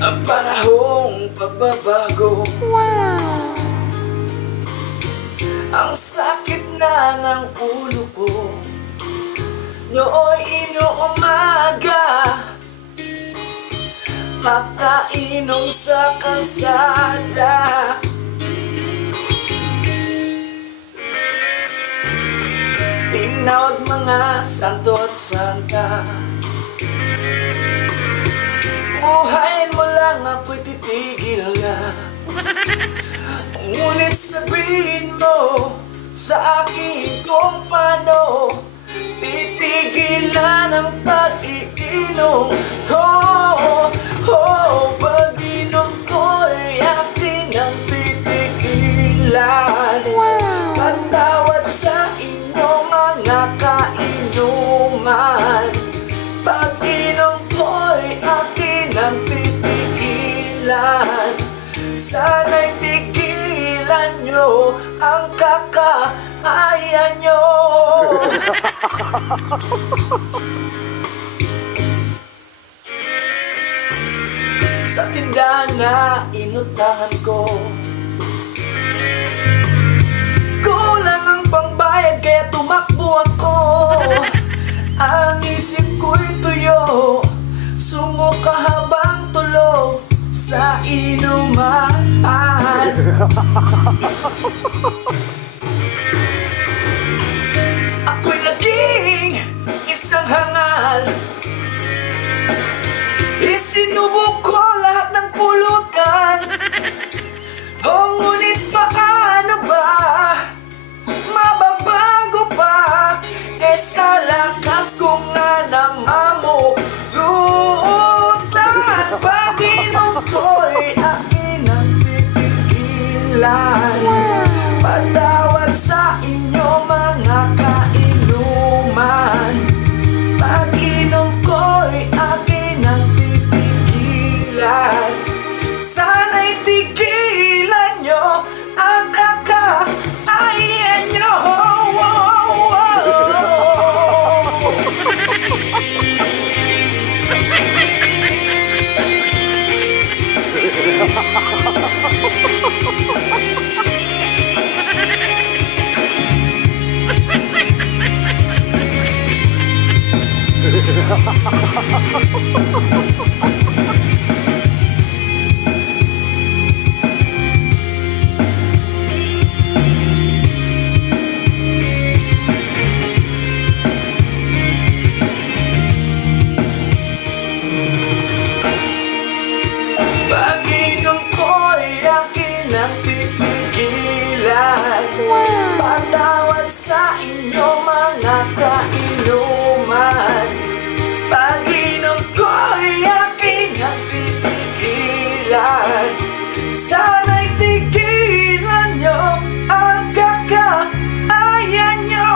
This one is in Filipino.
Ang panahong pagbabago, Wow! ang sakit na ng ulo ko. Nooy inuumaga, makainom sa kalsada. Tinawag mga santo at santa, buhayin mo lang ako'y titigil na. Ngunit sabihin mo sa akin kung paano titigilan ang pag-iinom ko. Pag-inom ko'y akin ang titigilan. Patawad sa inyo mga kainuman, pag-inom ko'y akin ang titigilan. Sana'y tigilan nyo ang kakaaya nyo. Sa tindahan na inutangan ko, kulang ang pangbayad kaya tumakbo ako. Ang isip ko'y tuyo, sumuka habang tulog sa inuman. Ako'y naging isang hangal, isinubok ko lahat ng pulutan. Ngunit paano ba mababago pa? Sa lakas ko nga namamurutan, pag-inom ko'y akin ang titigilan. Patawad sa inyo mga kainuman, pag-inom ko'y akin ang titigilan. Sana'y tigilan nyo ang kakaaya nyo. Pag-inom ko'y akin ang titigilan. Patawad sa inyo mga kainuman, pag-inom ko'y akin ang titigilan. Sana'y tigilan nyo ang kakaaya nyo.